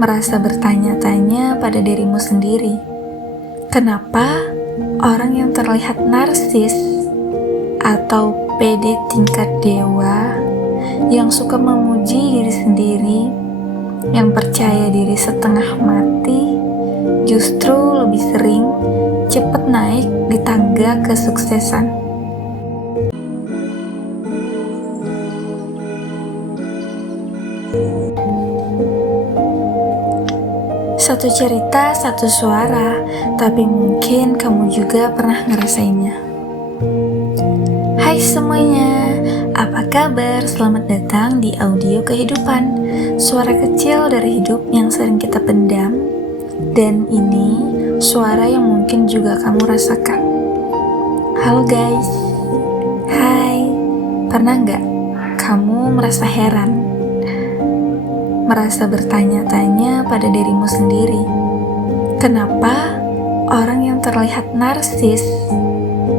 merasa bertanya-tanya pada dirimu sendiri, kenapa orang yang terlihat narsis atau pede tingkat dewa, yang suka memuji diri sendiri, yang percaya diri setengah mati, justru lebih sering cepat naik di tangga kesuksesan? Satu cerita, satu suara, tapi mungkin kamu juga pernah ngerasainnya. Hai semuanya, apa kabar? Selamat datang di Audio Kehidupan, suara kecil dari hidup yang sering kita pendam. Dan ini suara yang mungkin juga kamu rasakan. Halo guys, hai, pernah nggak kamu merasa heran? Merasa bertanya-tanya pada dirimu sendiri, kenapa orang yang terlihat narsis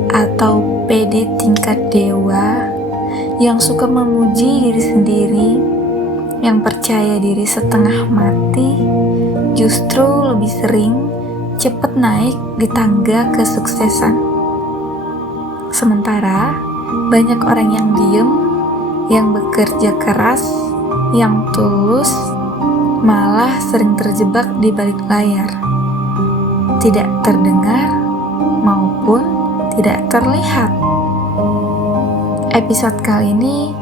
atau pede tingkat dewa, yang suka memuji diri sendiri, yang percaya diri setengah mati, justru lebih sering cepat naik di tangga kesuksesan? Sementara banyak orang yang diem, yang bekerja keras, yang tulus, malah sering terjebak di balik layar, tidak terdengar maupun tidak terlihat. Episode kali ini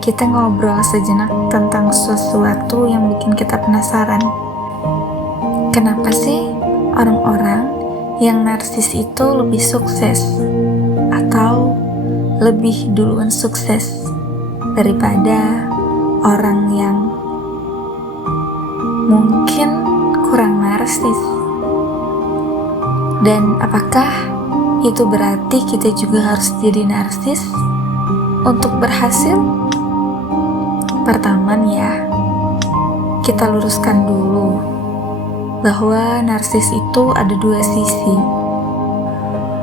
kita ngobrol sejenak tentang sesuatu yang bikin kita penasaran. Kenapa sih orang-orang yang narsis itu lebih sukses atau lebih duluan sukses daripada orang yang mungkin kurang narsis? Dan apakah itu berarti kita juga harus jadi narsis untuk berhasil? Pertama nih ya, kita luruskan dulu bahwa narsis itu ada dua sisi.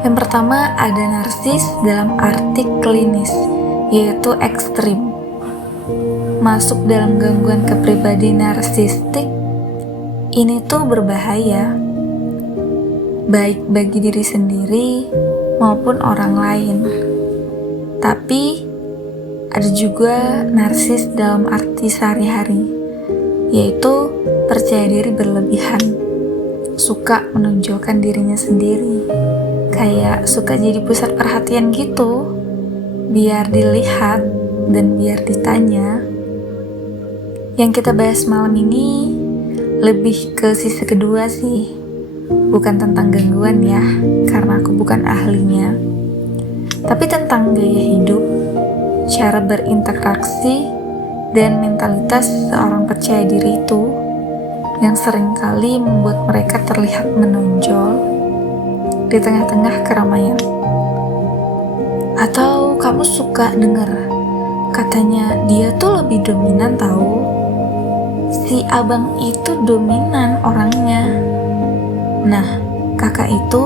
Yang pertama, ada narsis dalam arti klinis, yaitu ekstrim, masuk dalam gangguan kepribadian narsistik. Ini tuh berbahaya, baik bagi diri sendiri maupun orang lain. Tapi ada juga narsis dalam arti sehari-hari, yaitu percaya diri berlebihan, suka menonjolkan dirinya sendiri, kayak suka jadi pusat perhatian gitu, biar dilihat dan biar ditanya. Yang kita bahas malam ini lebih ke sisi kedua sih, bukan tentang gangguan ya, karena aku bukan ahlinya, tapi tentang gaya hidup, cara berinteraksi, dan mentalitas seorang percaya diri itu yang seringkali membuat mereka terlihat menonjol di tengah-tengah keramaian. Atau kamu suka dengar katanya dia tuh lebih dominan tahu, si abang itu dominan orangnya. Nah, kakak itu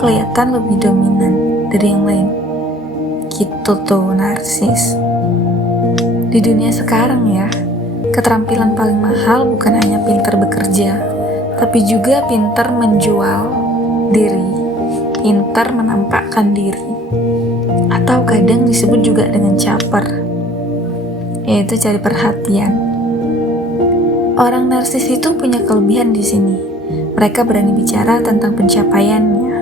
kelihatan lebih dominan dari yang lain. Gitu tuh narsis. Di dunia sekarang ya, keterampilan paling mahal bukan hanya pintar bekerja, tapi juga pintar menjual diri, pintar menampakkan diri, atau kadang disebut juga dengan caper, yaitu cari perhatian. Orang narsis itu punya kelebihan di sini. Mereka berani bicara tentang pencapaiannya,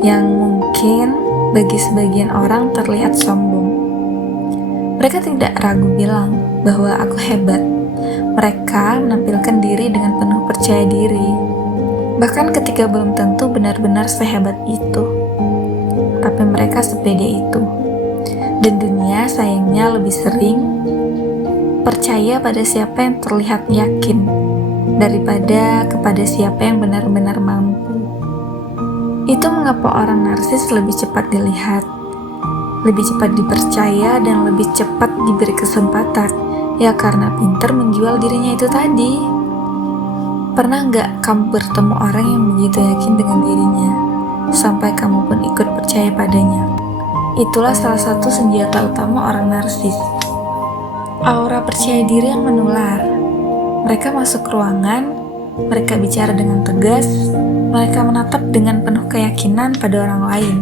yang mungkin bagi sebagian orang terlihat sombong. Mereka tidak ragu bilang bahwa aku hebat. Mereka menampilkan diri dengan penuh percaya diri, bahkan ketika belum tentu benar-benar sehebat itu. Tapi mereka sepede itu. Dan dunia sayangnya lebih sering percaya pada siapa yang terlihat yakin daripada kepada siapa yang benar-benar mampu. Itu mengapa orang narsis lebih cepat dilihat, lebih cepat dipercaya, dan lebih cepat diberi kesempatan. Ya karena pintar menjual dirinya itu tadi. Pernah nggak kamu bertemu orang yang begitu yakin dengan dirinya, sampai kamu pun ikut percaya padanya? Itulah salah satu senjata utama orang narsis. Aura percaya diri yang menular. Mereka masuk ruangan, mereka bicara dengan tegas, mereka menatap dengan penuh keyakinan pada orang lain.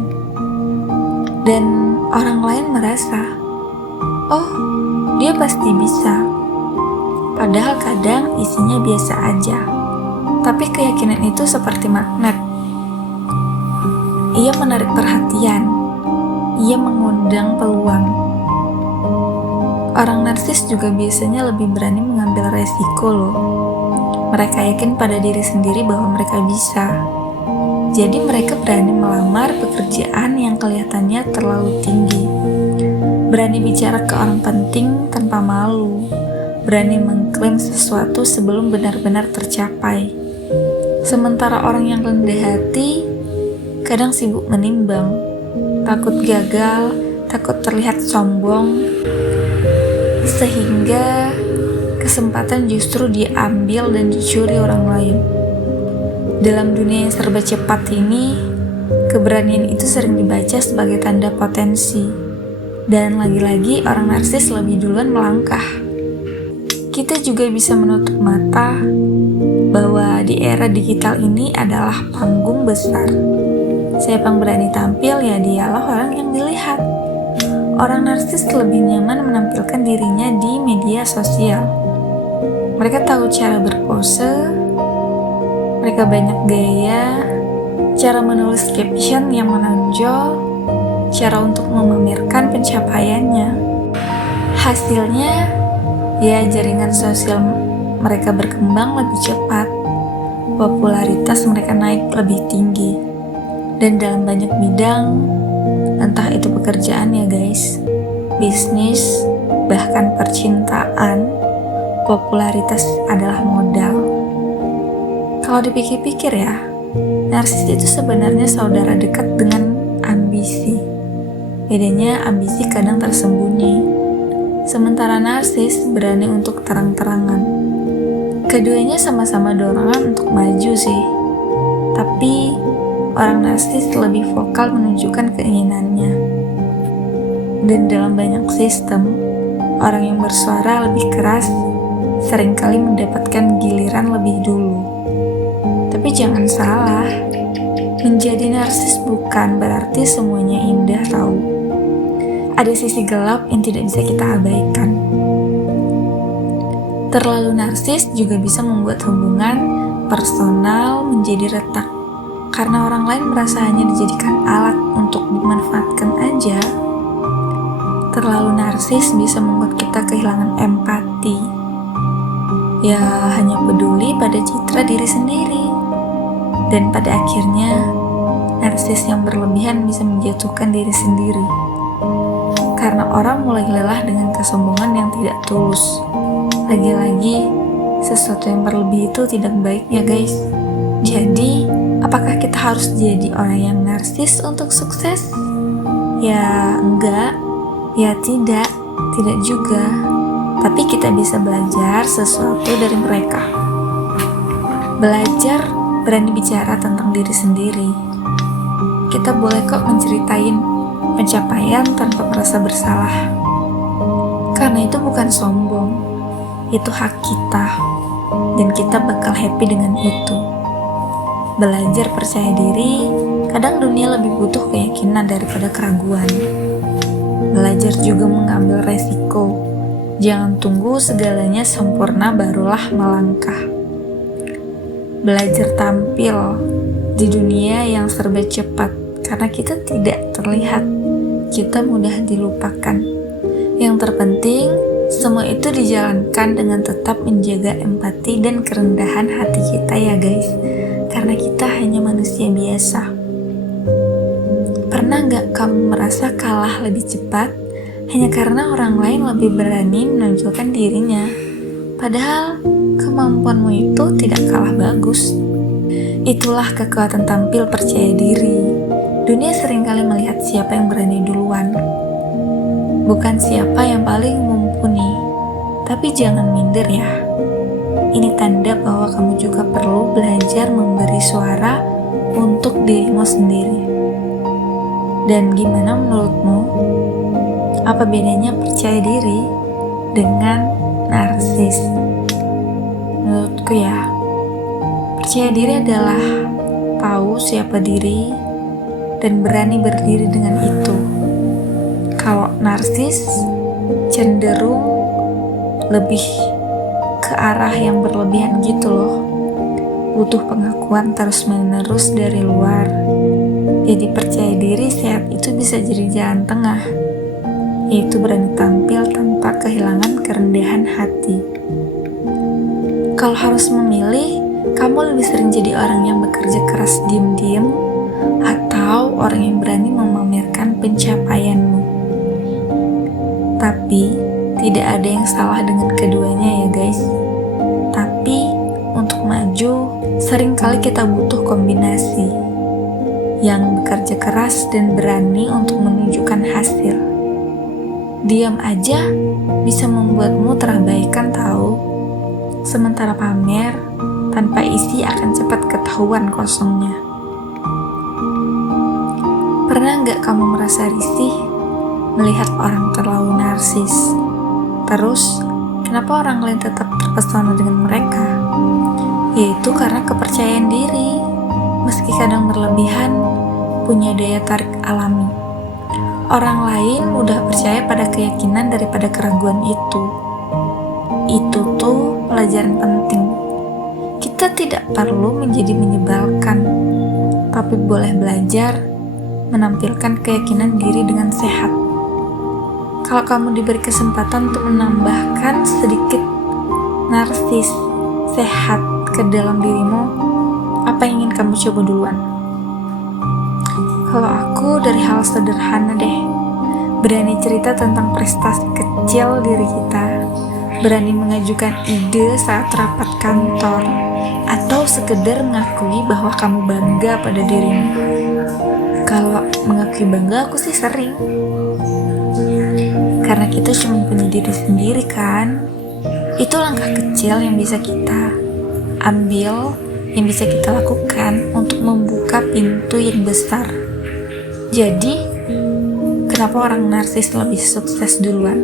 Dan orang lain merasa, oh, dia pasti bisa. Padahal kadang isinya biasa aja. Tapi keyakinan itu seperti magnet. Ia menarik perhatian. Ia mengundang peluang. Orang narsis juga biasanya lebih berani mengambil resiko loh. Mereka yakin pada diri sendiri bahwa mereka bisa. Jadi mereka berani melamar pekerjaan yang kelihatannya terlalu tinggi. Berani bicara ke orang penting tanpa malu. Berani mengklaim sesuatu sebelum benar-benar tercapai. Sementara orang yang rendah hati kadang sibuk menimbang, takut gagal, takut terlihat sombong, sehingga kesempatan justru diambil dan dicuri orang lain. Dalam dunia yang serba cepat ini, keberanian itu sering dibaca sebagai tanda potensi. Dan lagi-lagi orang narsis lebih duluan melangkah. Kita juga bisa menutup mata bahwa di era digital ini adalah panggung besar. Siapa yang berani tampil, ya dialah orang yang dilihat. Orang narsis lebih nyaman menampilkan dirinya di media sosial. Mereka tahu cara berpose, mereka banyak gaya, cara menulis caption yang menonjol, cara untuk memamerkan pencapaiannya. Hasilnya, ya jaringan sosial mereka berkembang lebih cepat, popularitas mereka naik lebih tinggi, dan dalam banyak bidang, entah itu pekerjaan ya guys, bisnis, bahkan percintaan, popularitas adalah modal. Kalau dipikir-pikir ya, narsis itu sebenarnya saudara dekat dengan ambisi. Bedanya ambisi kadang tersembunyi, sementara narsis berani untuk terang-terangan. Keduanya sama-sama dorongan untuk maju sih, tapi orang narsis lebih vokal menunjukkan keinginannya. Dan dalam banyak sistem, orang yang bersuara lebih keras seringkali mendapatkan giliran lebih dulu. Tapi jangan salah, menjadi narsis bukan berarti semuanya indah tahu. Ada sisi gelap yang tidak bisa kita abaikan. Terlalu narsis juga bisa membuat hubungan personal menjadi retak. Karena orang lain merasa hanya dijadikan alat untuk dimanfaatkan aja. Terlalu narsis bisa membuat kita kehilangan empati. Ya, hanya peduli pada citra diri sendiri. Dan pada akhirnya, narsis yang berlebihan bisa menjatuhkan diri sendiri. Karena orang mulai lelah dengan kesombongan yang tidak tulus. Lagi-lagi, sesuatu yang berlebih itu tidak baik ya guys. Jadi, apakah kita harus jadi orang yang narsis untuk sukses? Ya enggak, ya tidak juga. Tapi kita bisa belajar sesuatu dari mereka. Belajar berani bicara tentang diri sendiri. Kita boleh kok menceritain pencapaian tanpa merasa bersalah. Karena itu bukan sombong, itu hak kita. Dan kita bakal happy dengan itu. Belajar percaya diri, kadang dunia lebih butuh keyakinan daripada keraguan. Belajar juga mengambil resiko. Jangan tunggu segalanya sempurna barulah melangkah. Belajar tampil di dunia yang serba cepat, karena kita tidak terlihat, kita mudah dilupakan. Yang terpenting, semua itu dijalankan dengan tetap menjaga empati dan kerendahan hati kita ya guys. Karena kita hanya manusia biasa. Pernah gak kamu merasa kalah lebih cepat hanya karena orang lain lebih berani menonjolkan dirinya? Padahal kemampuanmu itu tidak kalah bagus. Itulah kekuatan tampil percaya diri. Dunia seringkali melihat siapa yang berani duluan, bukan siapa yang paling mumpuni. Tapi jangan minder ya. Ini tanda bahwa kamu juga perlu belajar memberi suara untuk dirimu sendiri. Dan gimana menurutmu? Apa bedanya percaya diri dengan narsis? menurutku ya, percaya diri adalah tahu siapa diri dan berani berdiri dengan itu. Kalau narsis cenderung lebih ke arah yang berlebihan gitu loh. Butuh pengakuan terus-menerus dari luar. Jadi percaya diri sehat itu bisa jadi jalan tengah, yaitu berani tampil tanpa kehilangan kerendahan hati. Kalau harus memilih, kamu lebih sering jadi orang yang bekerja keras diam-diam atau orang yang berani memamerkan pencapaianmu. Tapi tidak ada yang salah dengan keduanya ya guys. Tapi untuk maju, seringkali kita butuh kombinasi yang bekerja keras dan berani untuk menunjukkan hasil. Diam aja bisa membuatmu terabaikan tahu. Sementara pamer tanpa isi akan cepat ketahuan kosongnya. Pernah nggak kamu merasa risih melihat orang terlalu narsis? Terus, kenapa orang lain tetap terpesona dengan mereka? Yaitu karena kepercayaan diri, meski kadang berlebihan, punya daya tarik alami. Orang lain mudah percaya pada keyakinan daripada keraguan itu. Itu tuh pelajaran penting. Kita tidak perlu menjadi menyebalkan, tapi boleh belajar menampilkan keyakinan diri dengan sehat. Kalau kamu diberi kesempatan untuk menambahkan sedikit narsis sehat ke dalam dirimu, apa yang ingin kamu coba duluan? Kalau aku dari hal sederhana deh, berani cerita tentang prestasi kecil diri kita, berani mengajukan ide saat rapat kantor, atau sekedar mengakui bahwa kamu bangga pada dirimu. Kalau mengakui bangga aku sih sering, karena kita cuma punya diri sendiri kan. Itu langkah kecil yang bisa kita ambil, yang bisa kita lakukan untuk membuka pintu yang besar. Jadi, kenapa orang narsis lebih sukses duluan?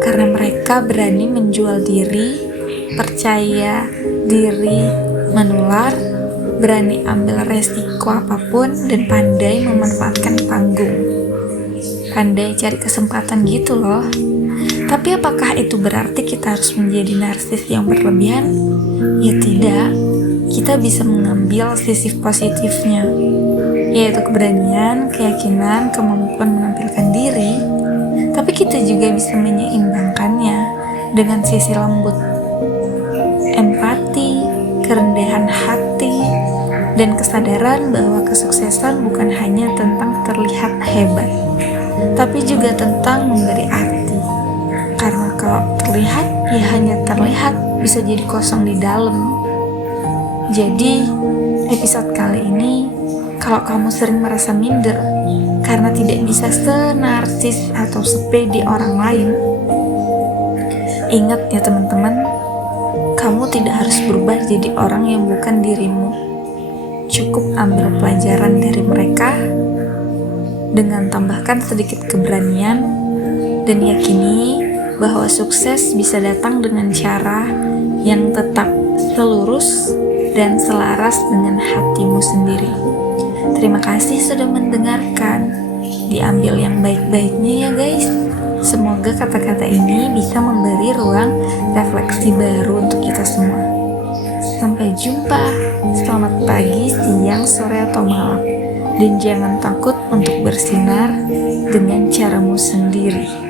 Karena mereka berani menjual diri, percaya diri menular, berani ambil resiko apapun, dan pandai memanfaatkan panggung. Pandai cari kesempatan gitu loh. Tapi apakah itu berarti kita harus menjadi narsis yang berlebihan? Ya tidak. Kita bisa mengambil sisi positifnya, yaitu keberanian, keyakinan, kemampuan menampilkan diri. Tapi kita juga bisa menyeimbangkannya dengan sisi lembut, empati, kerendahan hati, dan kesadaran bahwa kesuksesan bukan hanya tentang terlihat hebat, tapi juga tentang memberi arti. Karena kalau terlihat, ya hanya terlihat, bisa jadi kosong di dalam. Jadi, episode kali ini, kalau kamu sering merasa minder karena tidak bisa senarsis atau sepede orang lain, ingat ya teman-teman, kamu tidak harus berubah jadi orang yang bukan dirimu. Cukup ambil pelajaran dari mereka dengan tambahkan sedikit keberanian dan yakini bahwa sukses bisa datang dengan cara yang tetap selurus dan selaras dengan hatimu sendiri. Terima kasih sudah mendengarkan. Diambil yang baik-baiknya ya guys. Semoga kata-kata ini bisa memberi ruang refleksi baru untuk kita semua. Sampai jumpa. Selamat pagi, siang, sore, atau malam. Dan jangan takut untuk bersinar dengan caramu sendiri.